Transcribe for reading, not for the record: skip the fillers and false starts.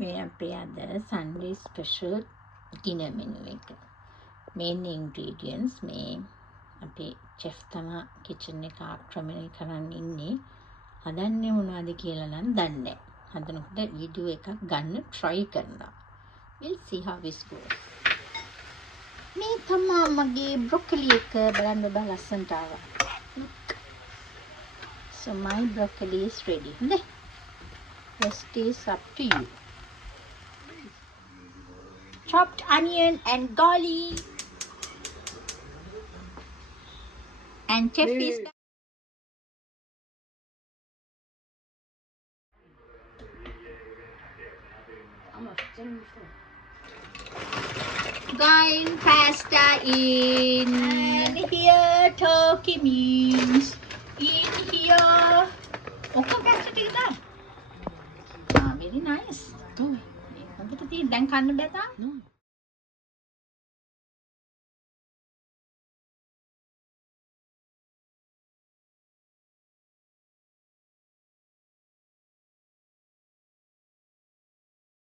මේ අපේ අද Sunday special dinner menu එක. main ingredients මේ අපේ chef තමයි kitchen එක ආක්‍රමණය කරන්න ඉන්නේ. හදන්නේ මොනවද කියලා නම් දන්නේ නැහැ. හදනකොට වීඩියෝ එකක් ගන්න try කරනවා. We'll see how this goes. මේ තමයි මගේ broccoli එක බලන්න ඔබ ලස්සනට ආවා. So my broccoli is ready. හොඳයි. Rest is up to you. Chopped onion and garlic and chef is grind pasta in and here turkey means in here okay pasta ටික දාන්න. Very nice. හොඳට තියෙන දැන් කන්න බෑ තාම.